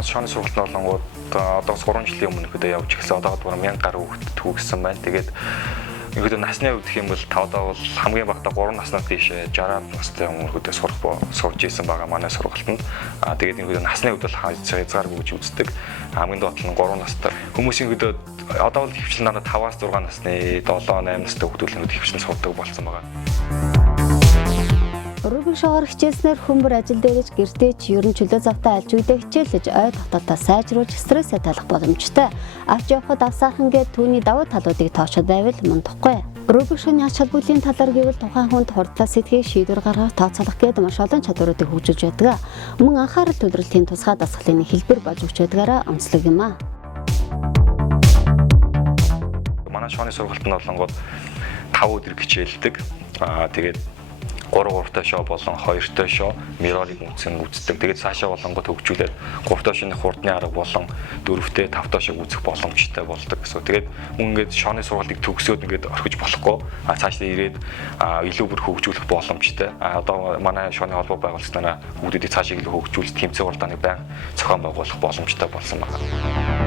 Манай шооны сургалт нь болонгууд одоо 3 жилийн өмнө хөдөө явж ирсэн. Одоо бүр 1000 гаруй хүүхэд төгссөн байна. Тэгээд ерөөдөө насны хувьд гэх юм бол тавдаа бол хамгийн багадаа 3 наснаас дээш 60 настай хүмүүрхүүдээ сурж исэн байгаа манай сургалтанд. Тэгээд ерөөдөө насны хувьд бол хязгааргүй гэж үздэг. Хамгийн доод нь 3 настай хүмүүсийн ерөөдөө одоо бол хөвчлэн надад 5-аас 6 насны 7-8 настай хүүхдүүд хөвчлэн сурдаг болсон байгаа. Рубик шоогоор хичээснээр хүмүүр ажил дээрж гэртээ ч ерөн чөлөө завтай алж үедээ хичээлж ой дотоодоо сайжруулж стрессээ талах боломжтой. Авч явхад авсаархан гээд түүний давуу талуудыг тоочод байвал мундахгүй. Рубик шооны ач холбогдолын талаар гэвэл тухайн хүнд хурдтай сэтгэх шийдвэр гаргах тооцоолох гээд маш олон чадваруудыг хөгжүүлж байдаг. Мөн анхаарал төвлөрлийн тусгай дасгалын хэлбэр болж өгч байдгаараа онцлог юм а. Манай шооны сургалт нь болонгууд 5 өдөр хичээлдэг. Тэгээд 3-3 шоо болон 2 шоо мирорыг үздэг. Тэгээд цаашаа болонгод хөгжүүлээд 3 шооны хурдны арга болон 4-5 шиг үзэх боломжтой болдог гэсэн. Тэгээд мөн ингээд шооны сургалтыг төгсөөд ингээд орхиж болохгүй. Цаашдаа ирээд илүү бүр хөгжүүлэх боломжтой. Одоо манай шооны холбоо байгуулснараа хүүхдүүдийг цаашаа илүү хөгжүүлж тэмцээн уралдааны байнга зохион байгуулах боломжтой болсон байна.